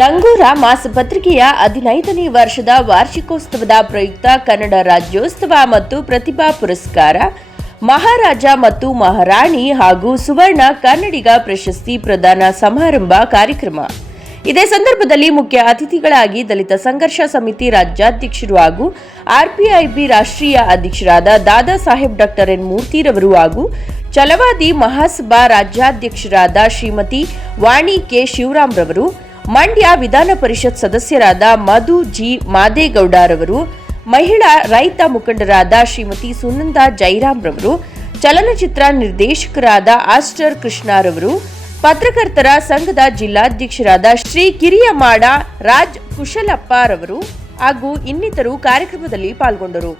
ಡಂಗೂರ ಮಾಸಪತ್ರಿಕೆಯ ಹದಿನೈದನೇ ವರ್ಷದ ವಾರ್ಷಿಕೋತ್ಸವದ ಪ್ರಯುಕ್ತ ಕನ್ನಡ ರಾಜ್ಯೋತ್ಸವ ಮತ್ತು ಪ್ರತಿಭಾ ಪುರಸ್ಕಾರ, ಮಹಾರಾಜ ಮತ್ತು ಮಹಾರಾಣಿ ಹಾಗೂ ಸುವರ್ಣ ಕನ್ನಡಿಗ ಪ್ರಶಸ್ತಿ ಪ್ರದಾನ ಸಮಾರಂಭ ಕಾರ್ಯಕ್ರಮ. ಇದೇ ಸಂದರ್ಭದಲ್ಲಿ ಮುಖ್ಯ ಅತಿಥಿಗಳಾಗಿ ದಲಿತ ಸಂಘರ್ಷ ಸಮಿತಿ ರಾಜ್ಯಾಧ್ಯಕ್ಷರು ಹಾಗೂ ಆರ್ಪಿಐಬಿ ರಾಷ್ಟ್ರೀಯ ಅಧ್ಯಕ್ಷರಾದ ದಾದಾ ಸಾಹೇಬ್ ಡಾಕ್ಟರ್ ಎನ್ ಮೂರ್ತಿರವರು ಹಾಗೂ ಛಲವಾದಿ ಮಹಾಸಭಾ ರಾಜ್ಯಾಧ್ಯಕ್ಷರಾದ ಶ್ರೀಮತಿ ವಾಣಿ ಕೆ ಶಿವರಾಮ್ರವರು ಮಂಡ್ಯ ವಿಧಾನ ಪರಿಷತ್ ಸದಸ್ಯರಾದ ಮಧು ಜಿ ಮಾದೇಗೌಡರವರು, ಮಹಿಳಾ ರೈತ ಮುಖಂಡರಾದ ಶ್ರೀಮತಿ ಸುನಂದ ಜೈರಾಮ್ರವರು, ಚಲನಚಿತ್ರ ನಿರ್ದೇಶಕರಾದ ಆಸ್ಟರ್ ಕೃಷ್ಣರವರು, ಪತ್ರಕರ್ತರ ಸಂಘದ ಜಿಲ್ಲಾಧ್ಯಕ್ಷರಾದ ಶ್ರೀ ಕಿರಿಯಮಾಡ ರಾಜ್ ಕುಶಲಪ್ಪರವರು ಹಾಗೂ ಇನ್ನಿತರು ಕಾರ್ಯಕ್ರಮದಲ್ಲಿ ಪಾಲ್ಗೊಂಡರು.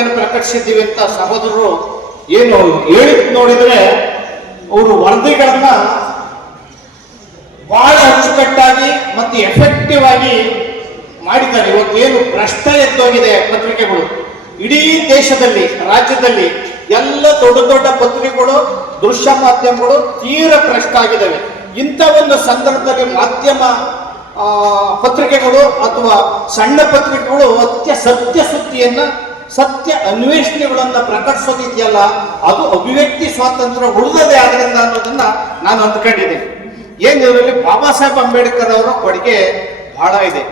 ನಿರಂತರವಾಗಿ ಪ್ರಕಟಿಸಿದ್ದೀವಿ ಅಂತ ಸಹೋದರರು ಏನು ಹೇಳಿದ್ ನೋಡಿದ್ರೆ ಅವರು ವರದಿಗಳನ್ನ ಬಹಳ ಅಚ್ಚುಕಟ್ಟಾಗಿ ಮತ್ತು ಎಫೆಕ್ಟಿವ್ ಆಗಿ ಮಾಡಿದ್ದಾರೆ. ಇವತ್ತು ಏನು ಭ್ರಷ್ಟ ಎದ್ದೋಗಿದೆ ಪತ್ರಿಕೆಗಳು. ಇಡೀ ದೇಶದಲ್ಲಿ, ರಾಜ್ಯದಲ್ಲಿ ಎಲ್ಲ ದೊಡ್ಡ ದೊಡ್ಡ ಪತ್ರಿಕೆಗಳು, ದೃಶ್ಯ ಮಾಧ್ಯಮಗಳು ತೀರ ಭ್ರಷ್ಟ ಆಗಿದ್ದಾವೆ. ಇಂಥ ಒಂದು ಸಂದರ್ಭದಲ್ಲಿ ಮಾಧ್ಯಮ ಪತ್ರಿಕೆಗಳು ಅಥವಾ ಸಣ್ಣ ಪತ್ರಿಕೆಗಳು ಅತ್ಯ ಸತ್ಯ ಸುದ್ದಿಯನ್ನ ಸತ್ಯ ಅನ್ವೇಷಣೆಗಳನ್ನ ಪ್ರಕಟಿಸೋದಿದೆಯಲ್ಲ, ಅದು ಅಭಿವ್ಯಕ್ತಿ ಸ್ವಾತಂತ್ರ್ಯ ಉಳಿದದೆ ಆದ್ರಿಂದ ಅನ್ನೋದನ್ನ ನಾನು ಅಂದ್ಕೊಂಡಿದ್ದೇನೆ. ಏನು ಇದರಲ್ಲಿ ಬಾಬಾ ಸಾಹೇಬ್ ಅಂಬೇಡ್ಕರ್ ಅವರ ಕೊಡುಗೆ ಬಹಳ ಇದೆ.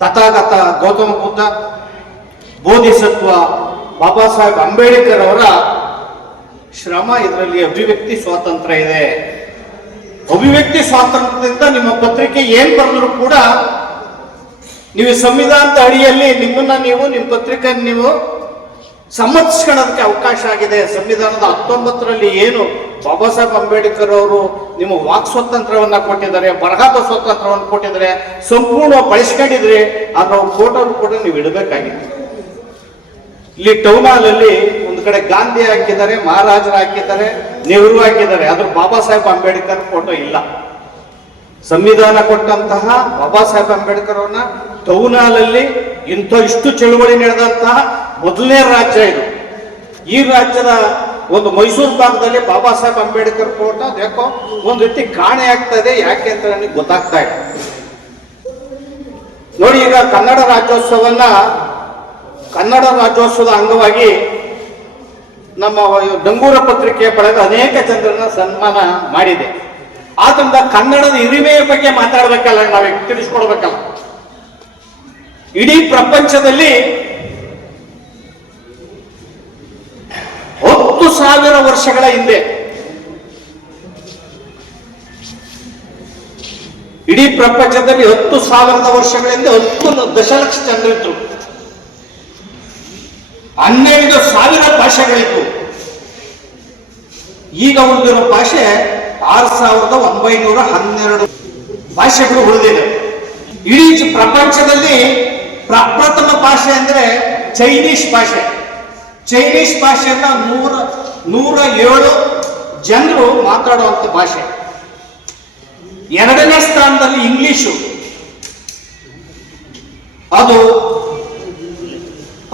ತಥಾಗತ, ಗೌತಮ ಬುದ್ಧ, ಬೋಧಿಸತ್ವ, ಬಾಬಾ ಸಾಹೇಬ್ ಅಂಬೇಡ್ಕರ್ ಅವರ ಶ್ರಮ ಇದರಲ್ಲಿ ಅಭಿವ್ಯಕ್ತಿ ಸ್ವಾತಂತ್ರ್ಯ ಇದೆ. ಅಭಿವ್ಯಕ್ತಿ ಸ್ವಾತಂತ್ರ್ಯದಿಂದ ನಿಮ್ಮ ಪತ್ರಿಕೆ ಏನ್ ಬರೆದ್ರು ಕೂಡ ನೀವು ಸಂವಿಧಾನದ ಅಡಿಯಲ್ಲಿ ನಿಮ್ಮನ್ನ ನೀವು, ನಿಮ್ಮ ಪತ್ರಿಕೆ ನೀವು ಸಮರ್ಥಿಸ್ಕೊಳ್ಳೋದಕ್ಕೆ ಅವಕಾಶ ಆಗಿದೆ. ಸಂವಿಧಾನದ ಹತ್ತೊಂಬತ್ತರಲ್ಲಿ ಏನು ಬಾಬಾ ಸಾಹೇಬ್ ಅಂಬೇಡ್ಕರ್ ಅವರು ನಿಮ್ಮ ವಾಕ್ ಸ್ವಾತಂತ್ರ್ಯವನ್ನ ಕೊಟ್ಟಿದ್ದಾರೆ, ಬರಹದ ಸ್ವಾತಂತ್ರ್ಯವನ್ನು ಕೊಟ್ಟಿದ್ದಾರೆ, ಸಂಪೂರ್ಣ ಬಳಸ್ಕೊಂಡಿದ್ರೆ ಅದ್ರ ಫೋಟೋನು ಕೂಡ ನೀವು ಇಡಬೇಕಾಗಿದೆ ಇಲ್ಲಿ ಟೌನ್ ಹಾಲ್ ಒಂದು ಕಡೆ ಗಾಂಧಿ ಹಾಕಿದ್ದಾರೆ, ಮಹಾರಾಜರು ಹಾಕಿದ್ದಾರೆ, ನೆಹರು ಹಾಕಿದ್ದಾರೆ. ಆದ್ರೂ ಬಾಬಾ ಸಾಹೇಬ್ ಅಂಬೇಡ್ಕರ್ ಫೋಟೋ ಇಲ್ಲ. ಸಂವಿಧಾನ ಕೊಟ್ಟಂತಹ ಬಾಬಾ ಸಾಹೇಬ್ ಅಂಬೇಡ್ಕರ್ ಅವ್ರನ್ನ ಟೌನ್ ಹಾಲ್ ಇಂಥ ಇಷ್ಟು ಚಳುವಳಿ ನಡೆದಂತಹ ಮೊದಲನೇ ರಾಜ್ಯ ಇದು. ಈ ರಾಜ್ಯದ ಒಂದು ಮೈಸೂರು ಭಾಗದಲ್ಲಿ ಬಾಬಾ ಸಾಹೇಬ್ ಅಂಬೇಡ್ಕರ್ ಫೋಟೋ ಯಾಕೋ ಒಂದು ರೀತಿ ಕಾಣೆ ಆಗ್ತಾ ಇದೆ, ಯಾಕೆ ಅಂತ ನನಗೆ ಗೊತ್ತಾಗ್ತಾ ಇದೆ ನೋಡಿ, ಈಗ ಕನ್ನಡ ರಾಜ್ಯೋತ್ಸವನ್ನ, ಕನ್ನಡ ರಾಜ್ಯೋತ್ಸವದ ಅಂಗವಾಗಿ ನಮ್ಮ ಡಂಗೂರ ಪತ್ರಿಕೆಯ ಬಳಗ ಅನೇಕ ಜನರನ್ನ ಸನ್ಮಾನ ಮಾಡಿದೆ. ಆದ್ರಿಂದ ಕನ್ನಡದ ಹಿರಿಮೆಯ ಬಗ್ಗೆ ಮಾತಾಡ್ಬೇಕಲ್ಲ ನಾವೇ ತಿಳಿಸ್ಕೊಡ್ಬೇಕಲ್ಲ. ಇಡೀ ಪ್ರಪಂಚದಲ್ಲಿ ಹತ್ತು ಸಾವಿರ ವರ್ಷಗಳ ಹಿಂದೆ ಇಡೀ ಪ್ರಪಂಚದಲ್ಲಿ ಹತ್ತು ಸಾವಿರದ ವರ್ಷಗಳ ಹಿಂದೆ ಹತ್ತು ದಶಲಕ್ಷ ಜನರಿದ್ರು ಹನ್ನೆರಡು ಸಾವಿರ ಭಾಷೆಗಳಿತ್ತು ಈಗ ಉಳಿದಿರೋ ಭಾಷೆ ಆರು ಸಾವಿರದ ಒಂಬೈನೂರ ಹನ್ನೆರಡು ಭಾಷೆಗಳು ಉಳಿದಿದೆ. ಇಡೀ ಪ್ರಪಂಚದಲ್ಲಿ ಪ್ರಪ್ರಥಮ ಭಾಷೆ ಅಂದ್ರೆ ಚೈನೀಸ್ ಭಾಷೆ. ಚೈನೀಸ್ ಭಾಷೆಯನ್ನ ನೂರ ನೂರ ಏಳು ಜನರು ಮಾತಾಡುವಂತ ಭಾಷೆ. ಎರಡನೇ ಸ್ಥಾನದಲ್ಲಿ ಇಂಗ್ಲಿಷು ಅದು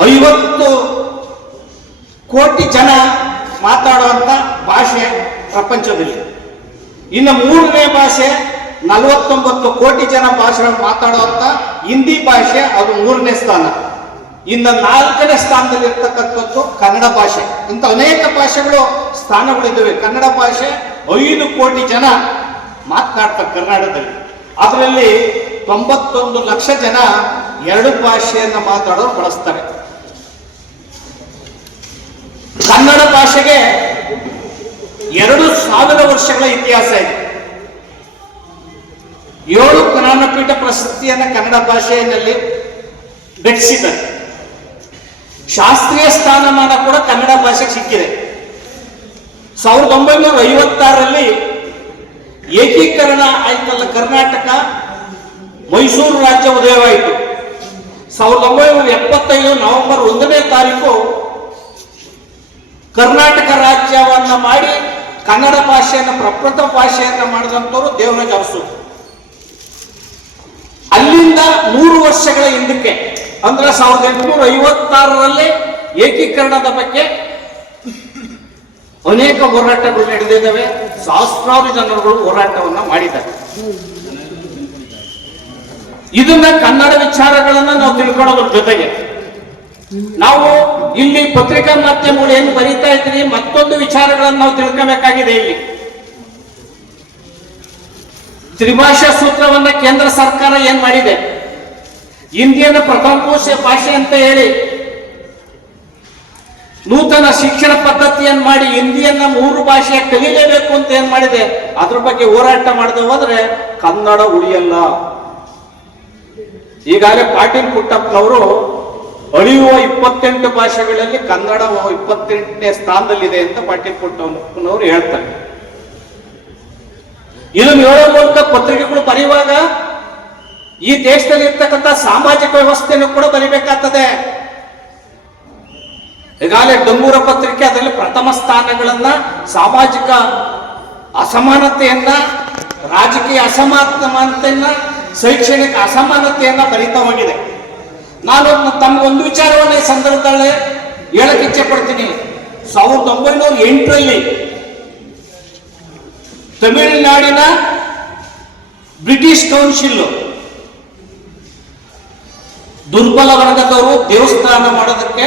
ಐವತ್ತು ಕೋಟಿ ಜನ ಮಾತಾಡುವಂತ ಭಾಷೆ ಪ್ರಪಂಚದಲ್ಲಿ. ಇನ್ನು ಮೂರನೇ ಭಾಷೆ ನಲವತ್ತೊಂಬತ್ತು ಕೋಟಿ ಜನ ಭಾಷೆ ಮಾತಾಡುವಂತ ಹಿಂದಿ ಭಾಷೆ ಅದು ಮೂರನೇ ಸ್ಥಾನ. ಇನ್ನು ನಾಲ್ಕನೇ ಸ್ಥಾನದಲ್ಲಿ ಇರ್ತಕ್ಕಂಥದ್ದು ಕನ್ನಡ ಭಾಷೆ. ಇಂಥ ಅನೇಕ ಭಾಷೆಗಳು ಸ್ಥಾನಗಳಿದ್ದಾವೆ ಕನ್ನಡ ಭಾಷೆ ಐದು ಕೋಟಿ ಜನ ಮಾತನಾಡ್ತಾರೆ ಕರ್ನಾಟಕದಲ್ಲಿ. ಅದರಲ್ಲಿ ತೊಂಬತ್ತೊಂದು ಲಕ್ಷ ಜನ ಎರಡು ಭಾಷೆಯನ್ನು ಮಾತಾಡೋರು ಬಳಸ್ತಾರೆ. ಕನ್ನಡ ಭಾಷೆಗೆ ಎರಡು ಸಾವಿರ ವರ್ಷಗಳ ಇತಿಹಾಸ ಇದೆ. ಏಳು ಜ್ಞಾನಪೀಠ ಪ್ರಶಸ್ತಿಯನ್ನು ಕನ್ನಡ ಭಾಷೆಯಲ್ಲಿ ಬೆಟ್ಟಿಸಿದ್ದಾರೆ ಶಾಸ್ತ್ರೀಯ ಸ್ಥಾನಮಾನ ಕೂಡ ಕನ್ನಡ ಭಾಷೆಗೆ ಸಿಕ್ಕಿದೆ. ಸಾವಿರದ ಒಂಬೈನೂರ ಐವತ್ತಾರರಲ್ಲಿ ಏಕೀಕರಣ ಆಯ್ತಲ್ಲ ಕರ್ನಾಟಕ? ಮೈಸೂರು ರಾಜ್ಯ ಉದಯವಾಯಿತು. ಸಾವಿರದ ಒಂಬೈನೂರ ಎಪ್ಪತ್ತೈದು ನವೆಂಬರ್ ಒಂದನೇ ತಾರೀಕು ಕರ್ನಾಟಕ ರಾಜ್ಯವನ್ನು ಮಾಡಿ ಕನ್ನಡ ಭಾಷೆಯನ್ನು ಪ್ರಪ್ರಥಮ ಭಾಷೆಯನ್ನ ಮಾಡಿದಂಥವ್ರು ದೇವರಾಜ ಅರಸು. ಅಲ್ಲಿಂದ ನೂರು ವರ್ಷಗಳ ಹಿಂದಕ್ಕೆ, ಅಂದ್ರೆ ಸಾವಿರದ ಎಂಟುನೂರ ಐವತ್ತಾರರಲ್ಲಿ ಏಕೀಕರಣದ ಬಗ್ಗೆ ಅನೇಕ ಹೋರಾಟಗಳು ನಡೆದಿದ್ದಾವೆ. ಸಹಸ್ರಾರು ಜನರುಗಳು ಹೋರಾಟವನ್ನ ಮಾಡಿದ್ದಾರೆ. ಇದನ್ನ ಕನ್ನಡ ವಿಚಾರಗಳನ್ನ ನಾವು ತಿಳ್ಕೊಳ್ಳೋದ್ರ ಜೊತೆಗೆ, ನಾವು ಇಲ್ಲಿ ಪತ್ರಿಕಾ ಮಾಧ್ಯಮಗಳು ಏನು ಬರೀತಾ ಇದ್ರಿ ಮತ್ತೊಂದು ವಿಚಾರಗಳನ್ನು ನಾವು ತಿಳ್ಕೋಬೇಕಾಗಿದೆ ಇಲ್ಲಿ. ತ್ರಿಭಾಷಾ ಸೂತ್ರವನ್ನ ಕೇಂದ್ರ ಸರ್ಕಾರ ಏನ್ ಮಾಡಿದೆ? ಹಿಂದಿಯನ್ನು ಪ್ರಥಮ ಭಾಷೆ ಭಾಷೆ ಅಂತ ಹೇಳಿ ನೂತನ ಶಿಕ್ಷಣ ಪದ್ಧತಿಯನ್ನು ಮಾಡಿ ಹಿಂದಿಯನ್ನ ಮೂರು ಭಾಷೆ ಕಲಿಯಲೇಬೇಕು ಅಂತ ಏನ್ ಮಾಡಿದೆ? ಅದ್ರ ಬಗ್ಗೆ ಹೋರಾಟ ಮಾಡದೆ ಹೋದ್ರೆ ಕನ್ನಡ ಉಳಿಯಲ್ಲ. ಈಗಾಗಲೇ ಪಾಟೀಲ್ ಪುಟ್ಟಪ್ಪನವರು ಅಳಿಯುವ ಇಪ್ಪತ್ತೆಂಟು ಭಾಷೆಗಳಲ್ಲಿ ಕನ್ನಡ ಇಪ್ಪತ್ತೆಂಟನೇ ಸ್ಥಾನದಲ್ಲಿದೆ ಅಂತ ಪಾಟೀಲ್ ಪುಟ್ಟಪ್ಪನವರು ಹೇಳ್ತಾರೆ. ಇದನ್ನು ಹೇಳೋ ಮೂಲಕ ಪತ್ರಿಕೆಗಳು ಬರೆಯುವಾಗ ಈ ದೇಶದಲ್ಲಿ ಇರ್ತಕ್ಕಂಥ ಸಾಮಾಜಿಕ ವ್ಯವಸ್ಥೆಯನ್ನು ಕೂಡ ಬರಿಬೇಕಾಗ್ತದೆ. ಈಗಾಗಲೇ ಡಂಗೂರ ಪತ್ರಿಕೆ ಅದರಲ್ಲಿ ಪ್ರಥಮ ಸ್ಥಾನಗಳನ್ನ ಸಾಮಾಜಿಕ ಅಸಮಾನತೆಯನ್ನ, ರಾಜಕೀಯ ಅಸಮಾನತೆಯನ್ನ, ಶೈಕ್ಷಣಿಕ ಅಸಮಾನತೆಯನ್ನ ಬರಿತಾ ಹೋಗಿದೆ. ನಾನು ತಮಗೊಂದು ವಿಚಾರವನ್ನು ಈ ಸಂದರ್ಭದಲ್ಲಿ ಹೇಳಕ್ಕೆ ಇಚ್ಛೆ ಪಡ್ತೀನಿ. ಸಾವಿರದ ಒಂಬೈನೂರ ಎಂಟರಲ್ಲಿ ತಮಿಳುನಾಡಿನ ಬ್ರಿಟಿಷ್ ಕೌನ್ಸಿಲ್ ದುರ್ಬಲ ವರ್ಗದವರು ದೇವಸ್ಥಾನ ಮಾಡೋದಕ್ಕೆ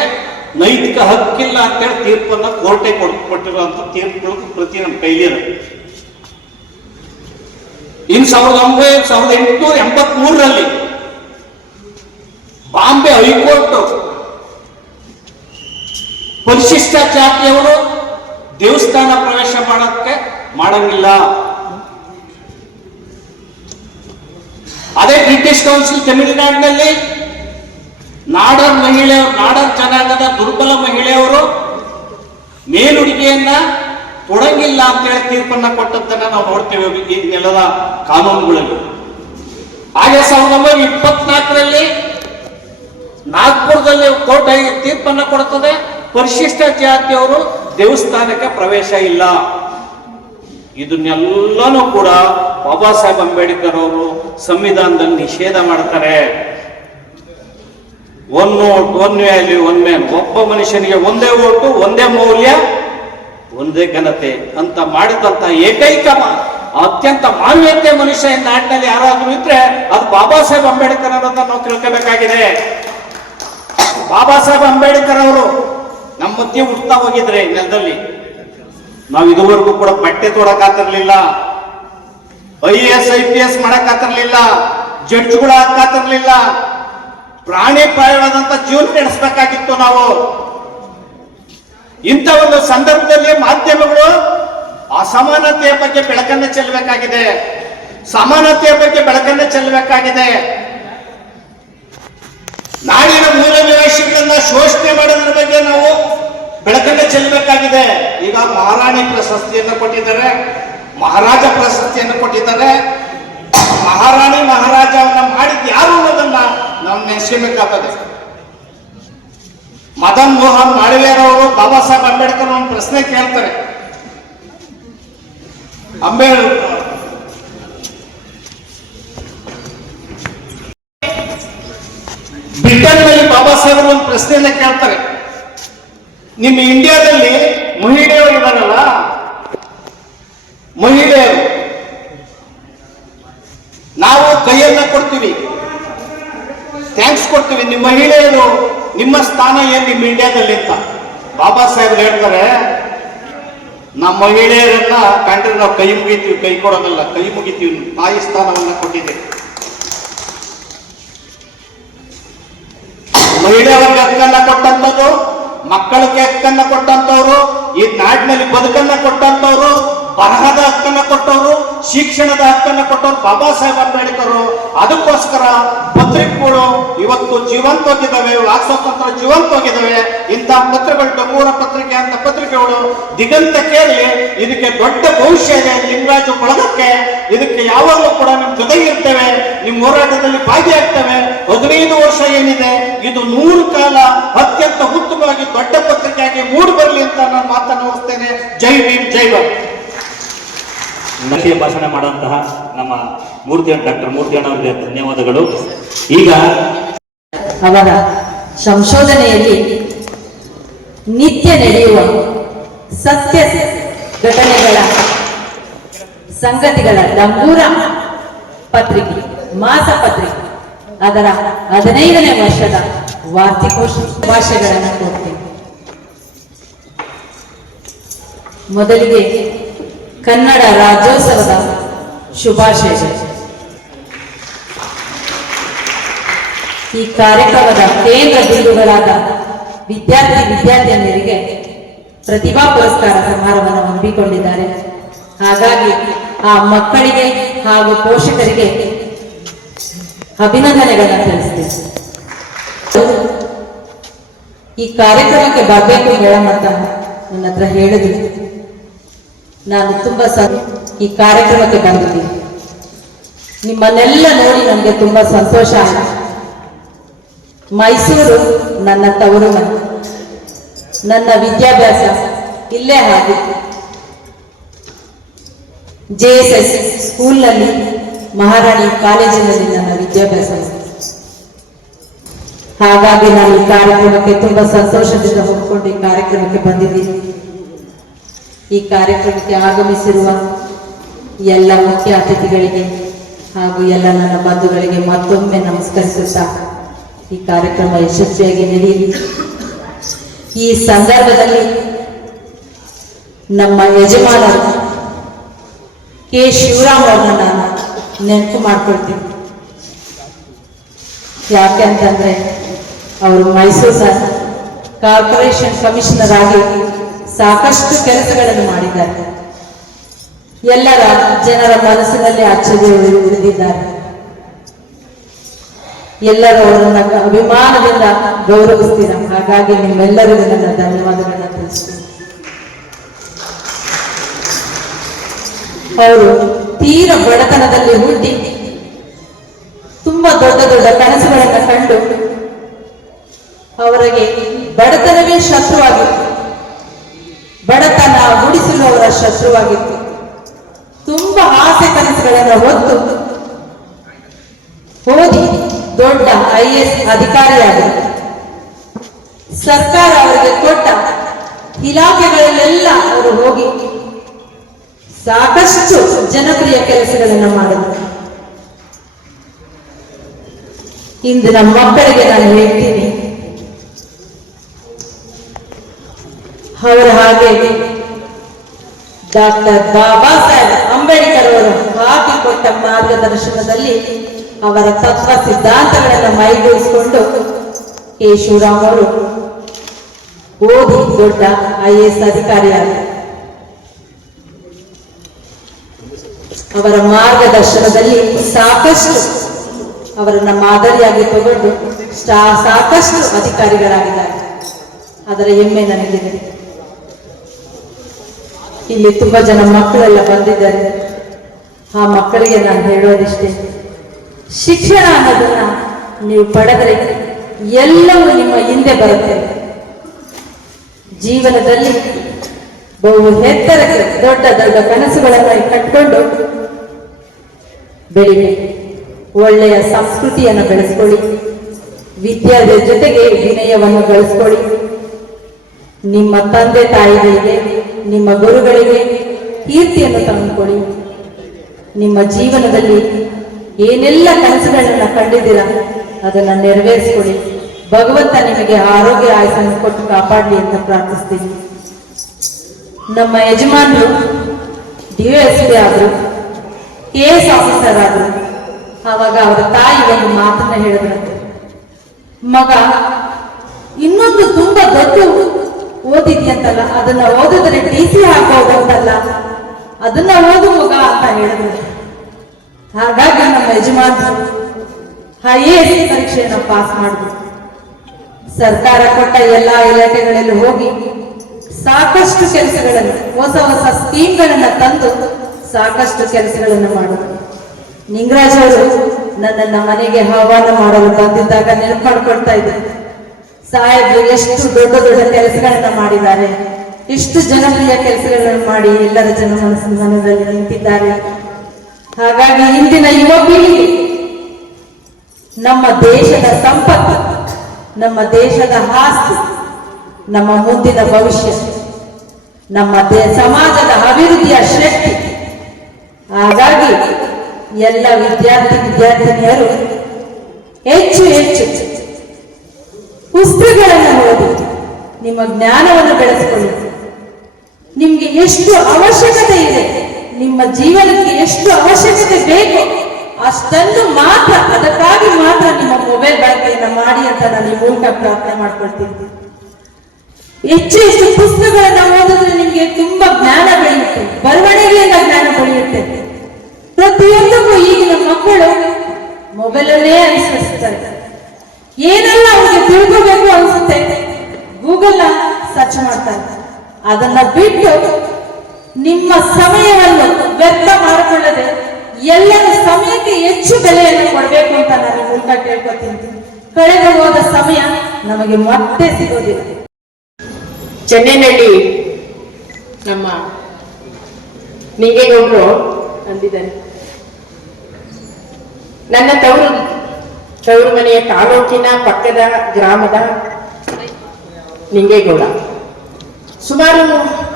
ನೈತಿಕ ಹಕ್ಕಿಲ್ಲ ಅಂತ ಹೇಳಿ ತೀರ್ಪನ್ನ ಕೋರ್ಟೆ ಕೊಟ್ಟಿರುವಂತ ತೀರ್ಪುಗಳು ಪ್ರತಿ ನಮ್ಮ ಕೈಲಿದೆ. ಇನ್ ಸಾವಿರದ ಒಂಬೈನೂರ ಸಾವಿರದ ಎಂಟುನೂರ ಎಂಬತ್ ಮೂರರಲ್ಲಿ ಬಾಂಬೆ ಹೈಕೋರ್ಟ್ ಪರಿಶಿಷ್ಟ ಜಾತಿಯವರು ದೇವಸ್ಥಾನ ಪ್ರವೇಶ ಮಾಡೋಕ್ಕೆ ಮಾಡಂಗಿಲ್ಲ. ಅದೇ ಬ್ರಿಟಿಷ್ ಕೌನ್ಸಿಲ್ ತಮಿಳುನಾಡಿನಲ್ಲಿ ನಾಡರ್ ಮಹಿಳೆಯರು ನಾಡರ್ ಜನಾಂಗದ ದುರ್ಬಲ ಮಹಿಳೆಯವರು ಮೇಲುಡುಗೆಯನ್ನ ಕೊಡಂಗಿಲ್ಲ ಅಂತ ಹೇಳಿ ತೀರ್ಪನ್ನ ಕೊಟ್ಟದ್ದನ್ನ ನಾವು ನೋಡ್ತೇವೆ ಈ ನೆಲದ ಕಾನೂನುಗಳಲ್ಲಿ. ಹಾಗೆ ಸಾವಿರದ ಒಂಬೈನೂರ ಇಪ್ಪತ್ನಾಲ್ಕರಲ್ಲಿ ನಾಗ್ಪುರದಲ್ಲಿ ಕೋರ್ಟ್ ತೀರ್ಪನ್ನ ಕೊಡುತ್ತದೆ ಪರಿಶಿಷ್ಟ ಜಾತಿಯವರು ದೇವಸ್ಥಾನಕ್ಕೆ ಪ್ರವೇಶ ಇಲ್ಲ. ಇದನ್ನೆಲ್ಲನೂ ಕೂಡ ಬಾಬಾ ಸಾಹೇಬ್ ಅಂಬೇಡ್ಕರ್ ಅವರು ಸಂವಿಧಾನದಲ್ಲಿ ನಿಷೇಧ ಮಾಡ್ತಾರೆ. One note one value one man ಒಬ್ಬ ಮನುಷ್ಯನಿಗೆ ಒಂದೇ ಓಟು, ಒಂದೇ ಮೌಲ್ಯ, ಒಂದೇ ಘನತೆ. ಅಂತ ಮಾಡಿದಂತ ಏಕೈಕ ಅತ್ಯಂತ ಮಾನವೀಯತೆ ಮನುಷ್ಯ ಈ ನಾಡಿನಲ್ಲಿ ಯಾರಾದ್ರೂ ಇದ್ರೆ ಅದು ಬಾಬಾ ಸಾಹೇಬ್ ಅಂಬೇಡ್ಕರ್ ಅನ್ನೋದನ್ನ ನಾವು ತಿಳ್ಕೋಬೇಕಾಗಿದೆ. ಬಾಬಾ ಸಾಹೇಬ್ ಅಂಬೇಡ್ಕರ್ ಅವರು ನಮ್ಮ ಮಧ್ಯೆ ಹುಡ್ತಾ ಹೋಗಿದ್ರೆ ನೆಲದಲ್ಲಿ. ನಾವು ಇದುವರೆಗೂ ಕೂಡ ಬಟ್ಟೆ ತೊಡಕಾತಿರ್ಲಿಲ್ಲ, I S, I P S ಮಾಡಕ್ಕಾತಿರ್ಲಿಲ್ಲ ಜಡ್ಜ್ಗಳು ಹಾಕಾತಿರ್ಲಿಲ್ಲ, ಪ್ರಾಣಿ ಪ್ರಾಯವಾದಂತ ಜೀವನ ನಡೆಸಬೇಕಾಗಿತ್ತು ನಾವು. ಇಂಥ ಒಂದು ಸಂದರ್ಭದಲ್ಲಿ ಮಾಧ್ಯಮಗಳು ಅಸಮಾನತೆಯ ಬಗ್ಗೆ ಬೆಳಕನ್ನ ಚೆಲ್ಲಬೇಕಾಗಿದೆ. ಸಮಾನತೆಯ ಬಗ್ಗೆ ಬೆಳಕನ್ನ ಚೆಲ್ಲಬೇಕಾಗಿದೆ. ನಾಡಿನ ಮೂಲ ನಿವಾಸಿಗಳನ್ನ ಶೋಷಣೆ ಮಾಡೋದ್ರ ಬಗ್ಗೆ ನಾವು ಬೆಳಕನ್ನು ಚೆಲ್ಲಬೇಕಾಗಿದೆ. ಈಗ ಮಹಾರಾಣಿ ಪ್ರಶಸ್ತಿಯನ್ನು ಕೊಟ್ಟಿದ್ದಾರೆ. ಮಹಾರಾಜ ಪ್ರಶಸ್ತಿಯನ್ನು ಕೊಟ್ಟಿದ್ದಾರೆ. ಮಹಾರಾಣಿ ಮಹಾರಾಜವನ್ನ ಮಾಡಿದ್ ಯಾರು ಅನ್ನೋದನ್ನ ನಾವು ನೆನೆಸ್ಕೋಬೇಕಾಗ್ತದೆ. ಮದನ್ ಮೋಹನ್ ಮಾಳವೇರವರು ಬಾಬಾ ಸಾಹೇಬ್ ಅಂಬೇಡ್ಕರ್ ಒಂದು ಪ್ರಶ್ನೆ ಕೇಳ್ತಾರೆ. ಅಂಬೇಡ್ಕರ್. ಬ್ರಿಟನ್ನಲ್ಲಿ ಬಾಬಾ ಸಾಹೇಬ್ರು ಒಂದು ಪ್ರಶ್ನೆಯನ್ನ ಕೇಳ್ತಾರೆ. ನಿಮ್ಮ ಇಂಡಿಯಾದಲ್ಲಿ ಮಹಿಳೆಯರು ಇದಾರಲ್ಲ ಮಹಿಳೆಯರು. ನಾವು ಕೈಯನ್ನ ಕೊಡ್ತೀವಿ. ಥ್ಯಾಂಕ್ಸ್ ಕೊಡ್ತೀವಿ. ನಿಮ್ಮ ಮಹಿಳೆಯರು ನಿಮ್ಮ ಸ್ಥಾನ ಏನು ನಿಮ್ಮ ಇಂಡಿಯಾದಲ್ಲಿ ಅಂತ? ಬಾಬಾ ಸಾಹೇಬ್ ಹೇಳ್ತಾರೆ, ನಮ್ಮ ಮಹಿಳೆಯರನ್ನ ಕಂಡ್ರೆ ನಾವು ಕೈ ಮುಗಿತೀವಿ, ಕೈ ಕೊಡೋದಲ್ಲ. ಕೈ ಮುಗಿತೀವಿ. ತಾಯಿ ಸ್ಥಾನವನ್ನ ಕೊಟ್ಟಿದೆ ಮಹಿಳೆಯರಿಗೆ ಹಕ್ಕನ್ನ ಕೊಟ್ಟಂತದ್ದು ಮಕ್ಕಳಿಗೆ ಹಕ್ಕನ್ನ ಕೊಟ್ಟಂತವ್ರು ಈ ನಾಡಿನಲ್ಲಿ ಬದುಕನ್ನ ಕೊಟ್ಟಂತವ್ರು ಬರಹದ ಹಕ್ಕನ್ನ ಕೊಟ್ಟವರು, ಶಿಕ್ಷಣದ ಹಕ್ಕನ್ನ ಕೊಟ್ಟವರು ಬಾಬಾ ಸಾಹೇಬ್ ಅಂಬೇಡ್ಕರ್. ಅದಕ್ಕೋಸ್ಕರ ಪತ್ರಿಕೆಗಳು ಇವತ್ತು ಜೀವಂತವಾಗಿದ್ದಾವೆ ವಾಕ್ ಸ್ವಾತಂತ್ರ್ಯ ಜೀವಂತವಾಗಿದ್ದಾವೆ ಇಂತಹ ಪತ್ರಗಳು ಡಮೂರ ಪತ್ರಿಕೆ ಅಂತ ಪತ್ರಿಕೆಗಳು ದಿಗಂತ ಕೇಳಿ, ಇದಕ್ಕೆ ದೊಡ್ಡ ಭವಿಷ್ಯ ಇದೆ ಲಿಂಗರಾಜ ಬಳಗಕ್ಕೆ. ಇದಕ್ಕೆ ಯಾವಾಗಲೂ ಕೂಡ ನಿಮ್ ಜೊತೆ ಇರ್ತೇವೆ, ನಿಮ್ ಹೋರಾಟದಲ್ಲಿ ಭಾಗಿಯಾಗ್ತೇವೆ. ಹದಿನೈದು ವರ್ಷ ಏನಿದೆ, ಇದು ನೂರು ಕಾಲ ಅತ್ಯಂತ ಉತ್ತಮವಾಗಿ ದೊಡ್ಡ ಪತ್ರಿಕೆಯಾಗಿ ಮೂಡಿ ಬರಲಿ ಅಂತ ನಾನು ಮಾತನ್ನು ಮುಗಿಸ್ತೇನೆ ಜೈ ಭೀಮ್ ಜೈ ಭೀಮ್ ನಕ್ಷೆ ಭಾಷಣ ಮಾಡುವಂತಹ ನಮ್ಮ ಮೂರ್ತಿ ಡಾಕ್ಟರ್ ಮೂರ್ತಿ ಅವರಿಗೆ ಧನ್ಯವಾದಗಳು. ಈಗ ಅವರ ಸಂಶೋಧನೆಯಲ್ಲಿ ನಿತ್ಯ ನಡೆಯುವ ಸತ್ಯ ಘಟನೆಗಳ ಸಂಗತಿಗಳ ಡಂಗೂರ ಪತ್ರಿಕೆ, ಮಾಸ ಪತ್ರಿಕೆ, ಅದರ ಹದಿನೈದನೇ ವರ್ಷದ ವಾರ್ತಿಕೋಶ ಭಾಷೆಗಳನ್ನು ಕೊಡ್ತೀನಿ. ಮೊದಲಿಗೆ ಕನ್ನಡ ರಾಜ್ಯೋತ್ಸವದ ಶುಭಾಶಯ. ಈ ಕಾರ್ಯಕ್ರಮದ ಕೇಂದ್ರ ಬಿಂದುಗಳಾದ ವಿದ್ಯಾರ್ಥಿ ವಿದ್ಯಾರ್ಥಿನಿಯರಿಗೆ ಪ್ರತಿಭಾ ಪುರಸ್ಕಾರ ಸಮಾರಂಭವನ್ನು ಹಮ್ಮಿಕೊಂಡಿದ್ದಾರೆ. ಹಾಗಾಗಿ ಆ ಮಕ್ಕಳಿಗೆ ಹಾಗೂ ಪೋಷಕರಿಗೆ ಅಭಿನಂದನೆಗಳನ್ನು ತಿಳಿಸ್ತೀನಿ. ಈ ಕಾರ್ಯಕ್ರಮಕ್ಕೆ ಬರಬೇಕು ಹೇಳಮ್ಮ ನನ್ನ ಹತ್ರ ಹೇಳಿದ್ರು. ನಾನು ತುಂಬ ಸ, ಈ ಕಾರ್ಯಕ್ರಮಕ್ಕೆ ಬಂದಿದ್ದೀನಿ. ನಿಮ್ಮನ್ನೆಲ್ಲ ನೋಡಿ ನನಗೆ ತುಂಬ ಸಂತೋಷ ಆಯಿತು. ಮೈಸೂರು ನನ್ನ ತವರು ನನ್ನ ವಿದ್ಯಾಭ್ಯಾಸ ಇಲ್ಲೇ ಆಗಿತ್ತು ಜೆ ಎಸ್ ಎಸ್ ಸ್ಕೂಲ್ನಲ್ಲಿ, ಮಹಾರಾಣಿ ಕಾಲೇಜಿನಲ್ಲಿ ನನ್ನ ವಿದ್ಯಾಭ್ಯಾಸ. ಹಾಗಾಗಿ ನಾನು ಈ ಕಾರ್ಯಕ್ರಮಕ್ಕೆ ತುಂಬಾ ಸಂತೋಷದಿಂದ ಹೊಂದ್ಕೊಂಡು ಈ ಕಾರ್ಯಕ್ರಮಕ್ಕೆ ಬಂದಿದ್ದೀನಿ. ಈ ಕಾರ್ಯಕ್ರಮಕ್ಕೆ ಆಗಮಿಸಿರುವ ಎಲ್ಲ ಮುಖ್ಯ ಅತಿಥಿಗಳಿಗೆ ಹಾಗೂ ಎಲ್ಲ ನನ್ನ ಬಂಧುಗಳಿಗೆ ಮತ್ತೊಮ್ಮೆ ನಮಸ್ಕರಿಸುತ್ತಾ ಈ ಕಾರ್ಯಕ್ರಮ ಯಶಸ್ವಿಯಾಗಿ ನಡೆಯಲಿ. ಈ ಸಂದರ್ಭದಲ್ಲಿ ನಮ್ಮ ಯಜಮಾನ ಕೆ. ಶಿವರಾಮ್ ಅವ್ರನ್ನ ನಾನು ನೆನಪು ಮಾಡ್ಕೊಳ್ತೀನಿ. ಯಾಕೆ ಅಂತಂದ್ರೆ, ಅವರು ಮೈಸೂರು ಸರ್, ಕಾರ್ಪೊರೇಷನ್ ಕಮಿಷನರ್ ಆಗಿ ಸಾಕಷ್ಟು ಕೆಲಸಗಳನ್ನು ಮಾಡಿದ್ದಾರೆ. ಎಲ್ಲರ ಜನರ ಮನಸ್ಸಿನಲ್ಲಿ ಅಚ್ಚರಿ ಉಳಿದಿದ್ದಾರೆ. ಎಲ್ಲರೂ ಅವರನ್ನ ಅಭಿಮಾನದಿಂದ ಗೌರವಿಸ್ತೀರ. ಹಾಗಾಗಿ ನಿಮ್ಮೆಲ್ಲರಿಗೂ ನನ್ನ ಧನ್ಯವಾದಗಳನ್ನ ತಿಳಿಸ್ತೀನಿ. ಅವರು ತೀರ ಬಡತನದಲ್ಲಿ ಹುಟ್ಟಿ ತುಂಬಾ ದೊಡ್ಡ ದೊಡ್ಡ ಕನಸುಗಳನ್ನ ಕಂಡು ಅವರಿಗೆ ಬಡತನವೇ ಶತ್ರುವಾಗಿತ್ತು. ಬಡತನ ಗುಡಿಸಲು ಶತ್ರುವಾಗಿತ್ತು. ತುಂಬಾ ಆಸೆ ಕನಸುಗಳನ್ನು ಹೊತ್ತು ಓದಿ ದೊಡ್ಡ ಐ ಎಸ್ ಅಧಿಕಾರಿಯಾದರು ಸರ್ಕಾರ ಅವರಿಗೆ ಕೊಟ್ಟ ಇಲಾಖೆಗಳಲ್ಲೆಲ್ಲ ಅವರು ಹೋಗಿ ಸಾಕಷ್ಟು ಜನಪ್ರಿಯ ಕೆಲಸಗಳನ್ನು ಮಾಡಿದರು. ಇಂದು ನಮ್ಮ ಮಕ್ಕಳಿಗೆ ನಾನು ಹೇಳ್ತೀನಿ. ಡಾಕ್ಟರ್ ಬಾಬಾ ಸಾಹೇಬ್ ಅಂಬೇಡ್ಕರ್ ಅವರು ಹಾಕಿಕೊಟ್ಟ ಮಾರ್ಗದರ್ಶನದಲ್ಲಿ ಅವರ ತತ್ವ ಸಿದ್ಧಾಂತಗಳನ್ನು ಮೈಗೂಡಿಸಿಕೊಂಡು ಕೆ ಶಿವರಾಮ್ ಅವರು ಓದಿ ದೊಡ್ಡ ಐ ಎಸ್ ಅಧಿಕಾರಿಯಾದರು. ಅವರ ಮಾರ್ಗದರ್ಶನದಲ್ಲಿ ಸಾಕಷ್ಟು ಅವರನ್ನ ಮಾದರಿಯಾಗಿ ತಗೊಂಡು ಸಾಕಷ್ಟು ಅಧಿಕಾರಿಗಳಾಗಿದ್ದಾರೆ. ಅದರ ಹೆಮ್ಮೆ ನನಗಿದೆ. ಇಲ್ಲಿ ತುಂಬಾ ಜನ ಮಕ್ಕಳೆಲ್ಲ ಬಂದಿದ್ದಾರೆ. ಆ ಮಕ್ಕಳಿಗೆ ನಾನು ಹೇಳೋದಿಷ್ಟೇ, ಶಿಕ್ಷಣ ಅನ್ನೋದನ್ನ ನೀವು ಪಡೆದರೆ ಎಲ್ಲವೂ ನಿಮ್ಮ ಹಿಂದೆ ಬರುತ್ತೆ. ಜೀವನದಲ್ಲಿ ಬಹು ಎತ್ತರಕ್ಕೆ ದೊಡ್ಡ ದೊಡ್ಡ ಕನಸುಗಳನ್ನು ಕಟ್ಕೊಂಡು ಬೆಳಿಬೇಕು ಒಳ್ಳೆಯ ಸಂಸ್ಕೃತಿಯನ್ನು ಬೆಳೆಸ್ಕೊಳ್ಳಿ. ವಿದ್ಯಾದ ಜೊತೆಗೆ ವಿನಯವನ್ನು ಬೆಳೆಸ್ಕೊಳ್ಳಿ. ನಿಮ್ಮ ತಂದೆ ತಾಯಿಗಳಿಗೆ, ನಿಮ್ಮ ಗುರುಗಳಿಗೆ ಕೀರ್ತಿಯನ್ನು ತಂದುಕೊಡಿ. ನಿಮ್ಮ ಜೀವನದಲ್ಲಿ ಏನೆಲ್ಲ ಕನಸುಗಳನ್ನ ಕಂಡಿದ್ದೀರ, ಅದನ್ನು ನೆರವೇರಿಸ್ಕೊಳ್ಳಿ ಭಗವಂತ ನಿಮಗೆ ಆರೋಗ್ಯ ಆಯಸ್ಸನ್ನು ಕೊಟ್ಟು ಕಾಪಾಡಲಿ ಅಂತ ಪ್ರಾರ್ಥಿಸ್ತೀನಿ. ನಮ್ಮ ಯಜಮಾನರು, ಡಿ ಎಸ್ ಪಿ ಆದರು, ಕೆ ಎಸ್ ಆಫೀಸರ್ ಆದರು, ಆವಾಗ ಅವರ ತಾಯಿ ಒಂದು ಮಾತನ್ನ ಹೇಳಿದ್ರಂತೆ ಮಗ, ಇನ್ನೊಂದು ತುಂಬಾ ದೊಡ್ಡ ಓದಿದ್ಯಂತಲ್ಲ, ಅದನ್ನ ಓದಿದ್ರೆ ಟಿ ಸಿ ಹಾಕೋದಂತಲ್ಲ ಅದನ್ನ ಓದು ಮಗ ಅಂತ ಹೇಳಿದ್ರು. ಹಾಗಾಗಿ ನಮ್ಮ ಯಜಮಾನರು ಐ ಎ ಎಸ್ ಪರೀಕ್ಷೆಯನ್ನ ಪಾಸ್ ಮಾಡಿದ್ರು. ಸರ್ಕಾರ ಕೊಟ್ಟ ಎಲ್ಲಾ ಇಲಾಖೆಗಳಲ್ಲಿ ಹೋಗಿ ಸಾಕಷ್ಟು ಕೆಲಸಗಳನ್ನು, ಹೊಸ ಹೊಸ ಸ್ಕೀಮ್ಗಳನ್ನ ತಂದು ಸಾಕಷ್ಟು ಕೆಲಸಗಳನ್ನು ಮಾಡಿದ್ರು. ನಿಂಗರಾಜ್ ಅವರು ನನ್ನನ್ನ ಮನೆಗೆ ಆಹ್ವಾನ ಮಾಡಲು ಬಂದಿದ್ದಾಗ ನೆನಪು ಮಾಡ್ಕೊಳ್ತಾ ಇದ್ದೆ. ಸಾಹೇಬರು ಎಷ್ಟು ದೊಡ್ಡ ದೊಡ್ಡ ಕೆಲಸಗಳನ್ನ ಮಾಡಿದ್ದಾರೆ. ಎಷ್ಟು ಜನಪ್ರಿಯ ಕೆಲಸಗಳನ್ನು ಮಾಡಿ ಎಲ್ಲರ ಜನ ಮನಸ್ಸು ನಿಂತಿದ್ದಾರೆ. ಹಾಗಾಗಿ ಇಂದಿನ ಯುವ ಪೀಳಿಗೆ ನಮ್ಮ ದೇಶದ ಸಂಪತ್ತು, ನಮ್ಮ ದೇಶದ ಆಸ್ತಿ, ನಮ್ಮ ಮುಂದಿನ ಭವಿಷ್ಯ, ನಮ್ಮ ಸಮಾಜದ ಅಭಿವೃದ್ಧಿಯ ಶಕ್ತಿ. ಹಾಗಾಗಿ ಎಲ್ಲ ವಿದ್ಯಾರ್ಥಿ, ವಿದ್ಯಾರ್ಥಿನಿಯರು ಹೆಚ್ಚು ಹೆಚ್ಚು ಪುಸ್ತಕಗಳನ್ನು ಓದಿ ನಿಮ್ಮ ಜ್ಞಾನವನ್ನು ಬೆಳೆಸಿಕೊಳ್ಳಿ. ನಿಮ್ಗೆ ಎಷ್ಟು ಅವಶ್ಯಕತೆ ಇದೆ, ನಿಮ್ಮ ಜೀವನಕ್ಕೆ ಎಷ್ಟು ಅವಶ್ಯಕತೆ ಬೇಕು, ಅಷ್ಟನ್ನು ಮಾತ್ರ, ಅದಕ್ಕಾಗಿ ಮಾತ್ರ ನಿಮ್ಮ ಮೊಬೈಲ್ ಬಳಕೆಯಿಂದ ಮಾಡಿ ಅಂತ ನಾನು ಈ ಮೂಲಕ ಪ್ರಾರ್ಥನೆ ಮಾಡ್ಕೊಳ್ತೀನಿ. ಹೆಚ್ಚು ಹೆಚ್ಚು ಪುಸ್ತಕಗಳನ್ನು ಓದಿದ್ರೆ ನಿಮಗೆ ತುಂಬಾ ಜ್ಞಾನ ಬೆಳೆಯುತ್ತೆ ಬರವಣಿಗೆಯಿಂದ ಜ್ಞಾನ ಬೆಳೆಯುತ್ತೆ. ಪ್ರತಿಯೊಂದಕ್ಕೂ ಈಗಿನ ಮಕ್ಕಳು ಮೊಬೈಲಲ್ಲೇ ಅನುಸರಿಸ್ತಾರೆ. ಏನೆಲ್ಲ ಅವ್ರಿಗೆ ತಿಳ್ಕೋಬೇಕು ಅನ್ಸುತ್ತೆ ಗೂಗಲ್ ಸರ್ಚ್ ಮಾಡ್ತಾರೆ. ಅದನ್ನ ಬಿಟ್ಟು ನಿಮ್ಮ ಸಮಯವನ್ನು ವ್ಯರ್ಥ ಮಾಡಿಕೊಳ್ಳದೆ ಎಲ್ಲರ ಸಮಯಕ್ಕೆ ಹೆಚ್ಚು ಬೆಲೆಯನ್ನು ಕೊಡಬೇಕು ಅಂತ ನಾನು ಮೂಲಕ ಕೇಳ್ಕೊತೀನಿ ಕಳೆದು ಹೋದ ಸಮಯ ನಮಗೆ ಮತ್ತೆ ಸಿಗೋದಿಲ್ಲ. ಚೆನ್ನೈನಲ್ಲಿ ನಮ್ಮ ನಿಂಗೇಗೌಡರು ಅಂದಿದ್ದಾರೆ. ನನ್ನ ತವರು ತವರು ಮನೆಯ ತಾಲೂಕಿನ ಪಕ್ಕದ ಗ್ರಾಮದ ನಿಂಗೇಗೌಡ. ಸುಮಾರು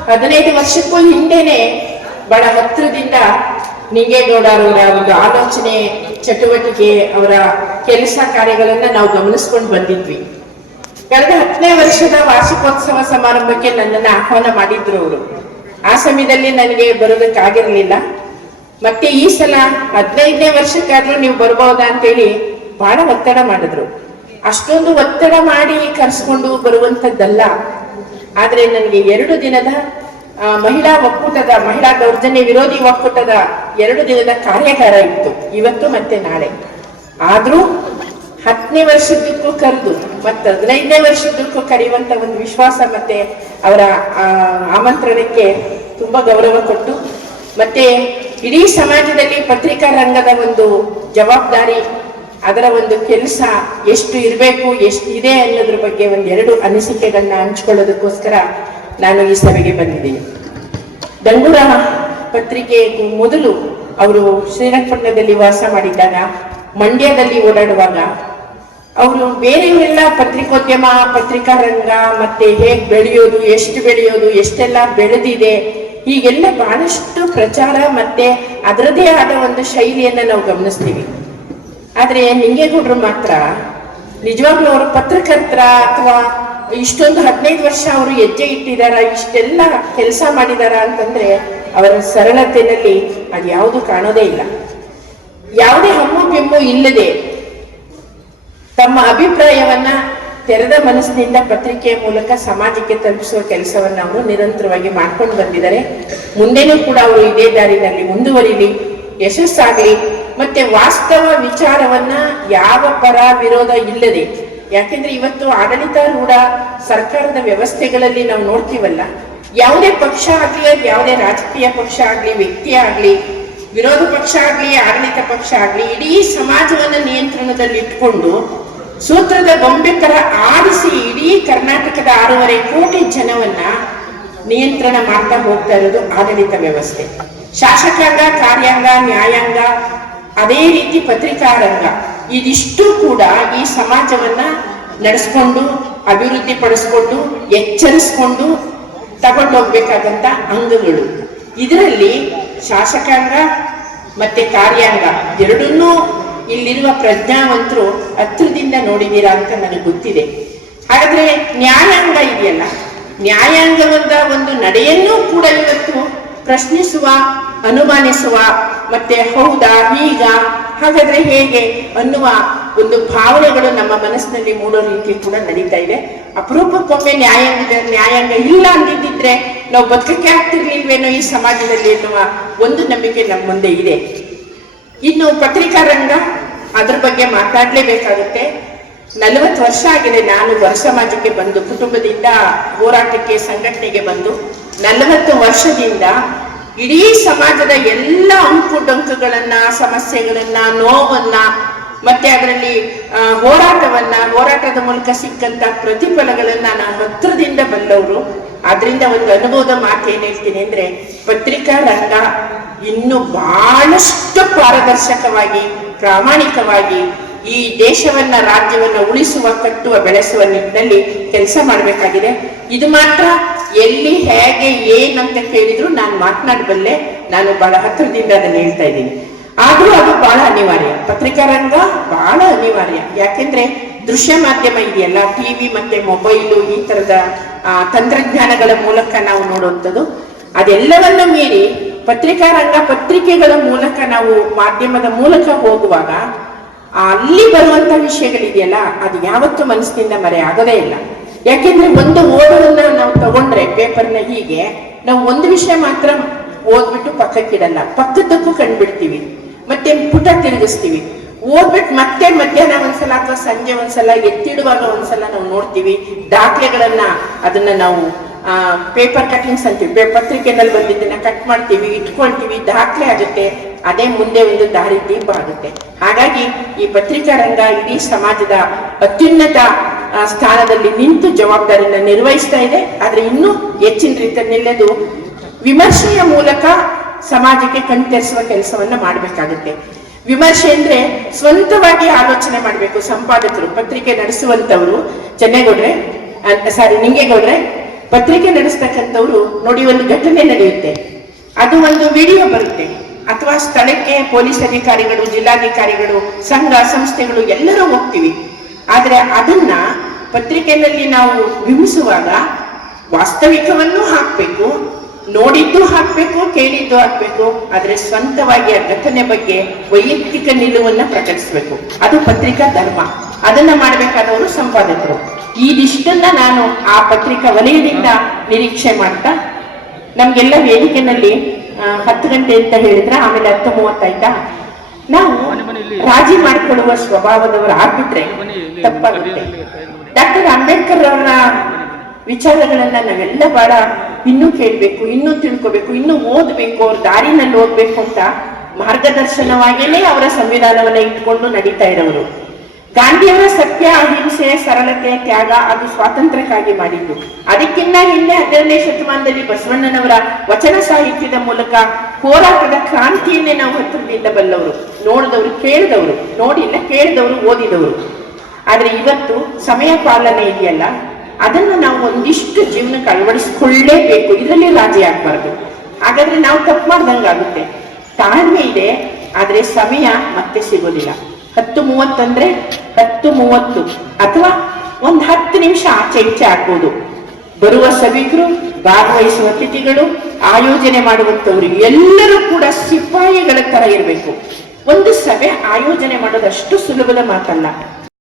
ಹದಿನೈದು ವರ್ಷಕ್ಕೂ ಹಿಂದೆನೆ ಬಹಳ ಹತ್ತಿರದಿಂದ ನಿಂಗೇಗೌಡರವರ ಒಂದು ಆಲೋಚನೆ, ಚಟುವಟಿಕೆ, ಅವರ ಕೆಲಸ ಕಾರ್ಯಗಳನ್ನ ನಾವು ಗಮನಿಸ್ಕೊಂಡು ಬಂದಿದ್ವಿ. ಕಳೆದ ಹತ್ತನೇ ವರ್ಷದ ವಾರ್ಷಿಕೋತ್ಸವ ಸಮಾರಂಭಕ್ಕೆ ನನ್ನನ್ನು ಆಹ್ವಾನ ಮಾಡಿದ್ರು ಅವರು. ಆ ಸಮಯದಲ್ಲಿ ನನಗೆ ಬರೋದಕ್ಕಾಗಿರಲಿಲ್ಲ. ಮತ್ತೆ ಈ ಸಲ ಹದಿನೈದನೇ ವರ್ಷಕ್ಕಾದ್ರೂ ನೀವು ಬರ್ಬೋದಾ ಅಂತೇಳಿ ಬಹಳ ಒತ್ತಡ ಮಾಡಿದ್ರು. ಅಷ್ಟೊಂದು ಒತ್ತಡ ಮಾಡಿ ಕರೆಸ್ಕೊಂಡು ಬರುವಂತದ್ದಲ್ಲ. ಆದರೆ ನನಗೆ ಎರಡು ದಿನದ ಮಹಿಳಾ ಒಕ್ಕೂಟದ, ಮಹಿಳಾ ದೌರ್ಜನ್ಯ ವಿರೋಧಿ ಒಕ್ಕೂಟದ ಎರಡು ದಿನದ ಕಾರ್ಯಾಗಾರ ಇತ್ತು. ಇವತ್ತು ಮತ್ತೆ ನಾಳೆ. ಆದರೂ ಹತ್ತನೇ ವರ್ಷದಕ್ಕೂ ಕರೆದು ಮತ್ತೆ ಹದಿನೈದನೇ ವರ್ಷದಕ್ಕೂ ಕರೆಯುವಂತ ಒಂದು ವಿಶ್ವಾಸ ಮತ್ತೆ ಅವರ ಆಮಂತ್ರಣಕ್ಕೆ ತುಂಬಾ ಗೌರವ ಕೊಟ್ಟು ಮತ್ತೆ ಇಡೀ ಸಮಾಜದಲ್ಲಿ ಪತ್ರಿಕಾ ರಂಗದ ಒಂದು ಜವಾಬ್ದಾರಿ ಅದರ ಒಂದು ಕೆಲಸ ಎಷ್ಟು ಇರಬೇಕು, ಎಷ್ಟು ಇದೆ ಅನ್ನೋದ್ರ ಬಗ್ಗೆ ಒಂದೆರಡು ಅನಿಸಿಕೆಗಳನ್ನ ಹಂಚ್ಕೊಳ್ಳೋದಕ್ಕೋಸ್ಕರ ನಾನು ಈ ಸಭೆಗೆ ಬಂದಿದ್ದೀನಿ. ದಂಗೂರ ಪತ್ರಿಕೆ ಮೊದಲು ಅವರು ಶ್ರೀರಂಗಪಟ್ಟಣದಲ್ಲಿ ವಾಸ ಮಾಡಿದ್ದಾಗ, ಮಂಡ್ಯದಲ್ಲಿ ಓಡಾಡುವಾಗ ಅವರು ಬೇರೆ ಎಲ್ಲ ಪತ್ರಿಕೋದ್ಯಮ, ಪತ್ರಿಕಾ ರಂಗ ಮತ್ತೆ ಹೇಗೆ ಬೆಳೆಯೋದು, ಎಷ್ಟು ಬೆಳೆಯೋದು, ಎಷ್ಟೆಲ್ಲ ಬೆಳೆದಿದೆ, ಹೀಗೆಲ್ಲ ಬಹಳಷ್ಟು ಪ್ರಚಾರ ಮತ್ತೆ ಅದರದೇ ಆದ ಒಂದು ಶೈಲಿಯನ್ನ ನಾವು ಗಮನಿಸ್ತೀವಿ. ಆದ್ರೆ ನಿಂಗೇಗೌಡರು ಮಾತ್ರ. ನಿಜವಾಗ್ಲೂ ಅವರು ಪತ್ರಕರ್ತರ ಅಥವಾ ಇಷ್ಟೊಂದು ಹದಿನೈದು ವರ್ಷ ಅವರು ಹೆಜ್ಜೆ ಇಟ್ಟಿದಾರ, ಇಷ್ಟೆಲ್ಲ ಕೆಲಸ ಮಾಡಿದಾರ ಅಂತಂದ್ರೆ ಅವರ ಸರಳತೆಯಲ್ಲಿ ಅದ್ಯಾವುದು ಕಾಣೋದೇ ಇಲ್ಲ. ಯಾವುದೇ ಹಮ್ಮು ಬೆಮ್ಮು ಇಲ್ಲದೆ ತಮ್ಮ ಅಭಿಪ್ರಾಯವನ್ನ ತೆರೆದ ಮನಸ್ಸಿನಿಂದ ಪತ್ರಿಕೆಯ ಮೂಲಕ ಸಮಾಜಕ್ಕೆ ತಲುಪಿಸುವ ಕೆಲಸವನ್ನ ಅವರು ನಿರಂತರವಾಗಿ ಮಾಡ್ಕೊಂಡು ಬಂದಿದ್ದಾರೆ. ಮುಂದೆನೂ ಕೂಡ ಅವರು ಇದೇ ದಾರಿನಲ್ಲಿ ಮುಂದುವರಿಲಿ, ಯಶಸ್ಸಾಗ್ಲಿ. ಮತ್ತೆ ವಾಸ್ತವ ವಿಚಾರವನ್ನ ಯಾವ ಪರ ವಿರೋಧ ಇಲ್ಲದೆ, ಯಾಕೆಂದ್ರೆ ಇವತ್ತು ಆಡಳಿತಾರೂಢ ಸರ್ಕಾರದ ವ್ಯವಸ್ಥೆಗಳಲ್ಲಿ ನಾವು ನೋಡ್ತೀವಲ್ಲ, ಯಾವುದೇ ಪಕ್ಷ ಆಗ್ಲಿ ಯಾವುದೇ ರಾಜಕೀಯ ಪಕ್ಷ ಆಗ್ಲಿ, ವ್ಯಕ್ತಿ ಆಗ್ಲಿ, ವಿರೋಧ ಪಕ್ಷ ಆಗ್ಲಿ, ಆಡಳಿತ ಪಕ್ಷ ಆಗ್ಲಿ, ಇಡೀ ಸಮಾಜವನ್ನ ನಿಯಂತ್ರಣದಲ್ಲಿ ಇಟ್ಕೊಂಡು ಸೂತ್ರದ ಗೊಂಬೆ ತರ ಆಡಿಸಿ ಇಡೀ ಕರ್ನಾಟಕದ ಆರೂವರೆ ಕೋಟಿ ಜನವನ್ನ ನಿಯಂತ್ರಣ ಮಾಡ್ತಾ ಹೋಗ್ತಾ ಇರೋದು ಆಡಳಿತ ವ್ಯವಸ್ಥೆ. ಶಾಸಕಾಂಗ, ಕಾರ್ಯಾಂಗ, ನ್ಯಾಯಾಂಗ ಅದೇ ರೀತಿ ಪತ್ರಿಕಾ ರಂಗ ಇದಿಷ್ಟು ಕೂಡ ಈ ಸಮಾಜವನ್ನ ನಡೆಸ್ಕೊಂಡು ಅಭಿವೃದ್ಧಿ ಪಡಿಸ್ಕೊಂಡು ಎಚ್ಚರಿಸ್ಕೊಂಡು ತಗೊಂಡೋಗ್ಬೇಕಾದಂತ ಅಂಗಗಳು. ಇದರಲ್ಲಿ ಶಾಸಕಾಂಗ ಮತ್ತೆ ಕಾರ್ಯಾಂಗ ಎರಡನ್ನೂ ಇಲ್ಲಿರುವ ಪ್ರಜ್ಞಾವಂತರು ಹತ್ರದಿಂದ ನೋಡಿದ್ದೀರಾ ಅಂತ ನನಗೆ ಗೊತ್ತಿದೆ. ಹಾಗಾದ್ರೆ ನ್ಯಾಯಾಂಗ ಇದೆಯಲ್ಲ? ನ್ಯಾಯಾಂಗದ ಒಂದು ನಡೆಯನ್ನೂ ಕೂಡ ಇವತ್ತು ಪ್ರಶ್ನಿಸುವ, ಅನುಮಾನಿಸುವ, ಮತ್ತೆ ಹೌದಾ ಈಗ ಹಾಗಾದ್ರೆ ಹೇಗೆ ಅನ್ನುವ ಒಂದು ಭಾವನೆಗಳು ನಮ್ಮ ಮನಸ್ಸಿನಲ್ಲಿ ಮೂಡೋ ರೀತಿ ಕೂಡ ನಡೀತಾ ಇದೆ. ಅಪರೂಪಕ್ಕೊಮ್ಮೆ ನ್ಯಾಯಾಂಗ ನ್ಯಾಯಾಂಗ ಇಲ್ಲ ಅಂದಿದ್ದಿದ್ರೆ ನಾವು ಬದುಕಕ್ಕೆ ಆಗ್ತಿರ್ಲಿಲ್ವೇನೋ ಈ ಸಮಾಜದಲ್ಲಿ ಎನ್ನುವ ಒಂದು ನಂಬಿಕೆ ನಮ್ಮ ಮುಂದೆ ಇದೆ. ಇನ್ನು ಪತ್ರಿಕಾ ರಂಗ, ಅದ್ರ ಬಗ್ಗೆ ಮಾತಾಡಲೇಬೇಕಾಗುತ್ತೆ. ನಲವತ್ತು ವರ್ಷ ಆಗಿದೆ ನಾನು ಸಮಾಜಕ್ಕೆ ಬಂದು, ಕುಟುಂಬದಿಂದ ಹೋರಾಟಕ್ಕೆ, ಸಂಘಟನೆಗೆ ಬಂದು. ನಲವತ್ತು ವರ್ಷದಿಂದ ಇಡೀ ಸಮಾಜದ ಎಲ್ಲ ಅಂಕು ಡೊಂಕುಗಳನ್ನ ಸಮಸ್ಯೆಗಳನ್ನ, ನೋವನ್ನ, ಮತ್ತೆ ಅದರಲ್ಲಿ ಹೋರಾಟವನ್ನ, ಹೋರಾಟದ ಮೂಲಕ ಸಿಕ್ಕಂತ ಪ್ರತಿಫಲಗಳನ್ನ ನಾನು ಹತ್ರದಿಂದ ಬಂದವರು. ಅದರಿಂದ ಒಂದು ಅನುಭವದ ಮಾತು ಏನ್ ಹೇಳ್ತೀನಿ ಅಂದ್ರೆ, ಪತ್ರಿಕಾ ರಂಗ ಇನ್ನು ಬಹಳಷ್ಟು ಪಾರದರ್ಶಕವಾಗಿ, ಪ್ರಾಮಾಣಿಕವಾಗಿ ಈ ದೇಶವನ್ನ, ರಾಜ್ಯವನ್ನ ಉಳಿಸುವ, ಕಟ್ಟುವ, ಬೆಳೆಸುವ ನಿಟ್ಟಿನಲ್ಲಿ ಕೆಲಸ ಮಾಡಬೇಕಾಗಿದೆ. ಇದು ಮಾತ್ರ ಎಲ್ಲಿ, ಹೇಗೆ, ಏನಂತ ಕೇಳಿದ್ರು ನಾನು ಮಾತನಾಡಬಲ್ಲೆ, ನಾನು ಬಹಳ ಹತ್ತಿರದಿಂದ ಅದನ್ನ ಹೇಳ್ತಾ ಇದ್ದೀನಿ. ಆದ್ರೂ ಅದು ಬಹಳ ಅನಿವಾರ್ಯ. ಪತ್ರಿಕಾ ರಂಗ ಬಹಳ ಅನಿವಾರ್ಯ. ಯಾಕೆಂದ್ರೆ ದೃಶ್ಯ ಮಾಧ್ಯಮ ಇದೆಯಲ್ಲ, ಟಿವಿ ಮತ್ತೆ ಮೊಬೈಲು ಈ ತರದ ತಂತ್ರಜ್ಞಾನಗಳ ಮೂಲಕ ನಾವು ನೋಡುವಂಥದ್ದು, ಅದೆಲ್ಲವನ್ನ ಮೀರಿ ಪತ್ರಿಕಾ ರಂಗ ಪತ್ರಿಕೆಗಳ ಮೂಲಕ ನಾವು ಮಾಧ್ಯಮದ ಮೂಲಕ ಹೋಗುವಾಗ, ಅಲ್ಲಿ ಬರುವಂತ ವಿಷಯಗಳಿದೆಯಲ್ಲ, ಅದು ಯಾವತ್ತೂ ಮನಸ್ಸಿನಿಂದ ಮರೆ ಆಗೋದೇ ಇಲ್ಲ. ಯಾಕೆಂದ್ರೆ ಒಂದು ಓದೋದನ್ನ ನಾವು ತಗೊಂಡ್ರೆ ಪೇಪರ್ನ ಹೀಗೆ ನಾವು ಒಂದು ವಿಷಯ ಮಾತ್ರ ಓದ್ಬಿಟ್ಟು ಪಕ್ಕಕ್ಕಿಡಲ್ಲ ಪಕ್ಕದಕ್ಕೂ ಕಂಡ್ಬಿಡ್ತೀವಿ. ಮತ್ತೆ ಪುಟ ತಿರುಗಿಸ್ತೀವಿ. ಓದ್ಬಿಟ್ಟು ಮತ್ತೆ ಮಧ್ಯಾಹ್ನ ಒಂದ್ಸಲ ಅಥವಾ ಸಂಜೆ ಒಂದ್ಸಲ ಎತ್ತಿಡುವಾಗ ಒಂದ್ಸಲ ನಾವು ನೋಡ್ತೀವಿ. ದಾಖಲೆಗಳನ್ನ ಅದನ್ನ ನಾವು ಪೇಪರ್ ಕಟಿಂಗ್ಸ್ ಅಂತೀವಿ. ಪತ್ರಿಕೆನಲ್ಲಿ ಬಂದಿದ್ದನ್ನ ಕಟ್ ಮಾಡ್ತೀವಿ ಇಟ್ಕೊಳ್ತೀವಿ. ದಾಖಲೆ ಆಗುತ್ತೆ. ಅದೇ ಮುಂದೆ ಒಂದು ದಾರಿ ದೀಪ ಆಗುತ್ತೆ. ಹಾಗಾಗಿ ಈ ಪತ್ರಿಕಾ ರಂಗ ಇಡೀ ಸಮಾಜದ ಅತ್ಯುನ್ನತ ಆ, ಸ್ಥಾನದಲ್ಲಿ ನಿಂತು ಜವಾಬ್ದಾರಿಯನ್ನ ನಿರ್ವಹಿಸ್ತಾ ಇದೆ. ಆದ್ರೆ ಇನ್ನೂ ಹೆಚ್ಚಿನ ನಿಲ್ಲದು ವಿಮರ್ಶೆಯ ಮೂಲಕ ಸಮಾಜಕ್ಕೆ ಕಣ್ತರಿಸುವ ಕೆಲಸವನ್ನ ಮಾಡಬೇಕಾಗುತ್ತೆ. ವಿಮರ್ಶೆ ಅಂದ್ರೆ ಸ್ವಂತವಾಗಿ ಆಲೋಚನೆ ಮಾಡಬೇಕು, ಸಂಪಾದಕರು, ಪತ್ರಿಕೆ ನಡೆಸುವಂತವರು, ಚೆನ್ನೇಗೌಡ್ರೆ ಸಾರಿ ನಿಂಗೇಗೌಡ್ರೆ, ಪತ್ರಿಕೆ ನಡೆಸ್ತಕ್ಕಂಥವ್ರು ನೋಡಿ ಒಂದು ಘಟನೆ ನಡೆಯುತ್ತೆ. ಅದು ಒಂದು ವಿಡಿಯೋ ಬರುತ್ತೆ. ಅಥವಾ ಸ್ಥಳಕ್ಕೆ ಪೊಲೀಸ್ ಅಧಿಕಾರಿಗಳು, ಜಿಲ್ಲಾಧಿಕಾರಿಗಳು, ಸಂಘ, ಸಂಸ್ಥೆಗಳು ಎಲ್ಲರೂ ಹೋಗ್ತೀವಿ. ಆದ್ರೆ ಅದನ್ನ ಪತ್ರಿಕೆಯಲ್ಲಿ ನಾವು ಬಿಂಬಿಸುವಾಗ ವಾಸ್ತವಿಕವನ್ನು ಹಾಕ್ಬೇಕು, ನೋಡಿದ್ದು ಹಾಕ್ಬೇಕು, ಕೇಳಿದ್ದು ಹಾಕ್ಬೇಕು, ಆದರೆ ಸ್ವಂತವಾಗಿ ಆ ಘಟನೆ ಬಗ್ಗೆ ವೈಯಕ್ತಿಕ ನಿಲುವನ್ನ ಪ್ರಕಟಿಸಬೇಕು. ಅದು ಪತ್ರಿಕಾ ಧರ್ಮ. ಅದನ್ನ ಮಾಡಬೇಕಾದವರು ಸಂಪಾದಕರು. ಇದಿಷ್ಟನ್ನ ನಾನು ಆ ಪತ್ರಿಕಾ ವಲಯದಿಂದ ನಿರೀಕ್ಷೆ ಮಾಡ್ತಾ, ನಮ್ಗೆಲ್ಲ ವೇದಿಕೆನಲ್ಲಿ ಹತ್ತು ಗಂಟೆ ಅಂತ ಹೇಳಿದ್ರೆ ಆಮೇಲೆ ಹತ್ತು ಮೂವತ್ತಾಯ್ತಾ ನಾವು ರಾಜಿ ಮಾಡಿಕೊಳ್ಳುವ ಸ್ವಭಾವದವರು ಆಗ್ಬಿಟ್ರೆ ತಪ್ಪಾಗುತ್ತೆ. ಡಾಕ್ಟರ್ ಅಂಬೇಡ್ಕರ್ ಅವರ ವಿಚಾರಗಳನ್ನ ನಾವೆಲ್ಲ ಬಹಳ ಇನ್ನೂ ಕೇಳ್ಬೇಕು ಇನ್ನೂ ತಿಳ್ಕೊಬೇಕು ಇನ್ನೂ ಓದ್ಬೇಕು ಅವ್ರ ದಾರಿನಲ್ಲಿ ಓದ್ಬೇಕು ಅಂತ ಮಾರ್ಗದರ್ಶನವಾಗಿಯೇ ಅವರ ಸಂವಿಧಾನವನ್ನ ಇಟ್ಕೊಂಡು ನಡೀತಾ ಇರೋರು. ಗಾಂಧಿಯವರ ಸತ್ಯ ಅಹಿಂಸೆ ಸರಳತೆ, ತ್ಯಾಗ, ಅದು ಸ್ವಾತಂತ್ರ್ಯಕ್ಕಾಗಿ ಮಾಡಿದ್ದು. ಅದಕ್ಕಿಂತ ಹಿಂದೆ ಹನ್ನೆರಡನೇ ಶತಮಾನದಲ್ಲಿ ಬಸವಣ್ಣನವರ ವಚನ ಸಾಹಿತ್ಯದ ಮೂಲಕ ಹೋರಾಟದ ಕ್ರಾಂತಿಯನ್ನೇ ನಾವು ಹತ್ತಿರದಿಂದ ಬಲ್ಲವರು ನೋಡಿದವರು, ಕೇಳಿದವರು ನೋಡಿಲ್ಲ ಕೇಳಿದವರು, ಓದಿದವರು. ಆದರೆ ಇವತ್ತು ಸಮಯ ಪಾಲನೆ ಇದೆಯಲ್ಲ, ಅದನ್ನು ನಾವು ಒಂದಿಷ್ಟು ಜೀವನಕ್ಕೆ ಅಳವಡಿಸ್ಕೊಳ್ಳೇಬೇಕು. ಇದರಲ್ಲಿ ರಾಜಿ ಆಗ್ಬಾರ್ದು. ಹಾಗಾದ್ರೆ ನಾವು ತಪ್ಪು ಮಾಡ್ದಂಗಾಗುತ್ತೆ. ತಾಳ್ಮೆ ಇದೆ, ಆದರೆ ಸಮಯ ಮತ್ತೆ ಸಿಗೋದಿಲ್ಲ. ಹತ್ತು ಮೂವತ್ತಂದ್ರೆ ಹತ್ತು ಮೂವತ್ತು ಅಥವಾ ಒಂದು ಹತ್ತು ನಿಮಿಷ ಆಚೆ ಈಚೆ ಆಗ್ಬೋದು. ಬರುವ ಸಭಿಕರು, ಭಾಗವಹಿಸುವ ಅತಿಥಿಗಳು, ಆಯೋಜನೆ ಮಾಡುವಂತವ್ರು ಎಲ್ಲರೂ ಕೂಡ ಸಿಪಾಯಿಗಳ ತರ ಇರಬೇಕು. ಒಂದು ಸಭೆ ಆಯೋಜನೆ ಮಾಡೋದಷ್ಟು ಸುಲಭದ ಮಾತಲ್ಲ.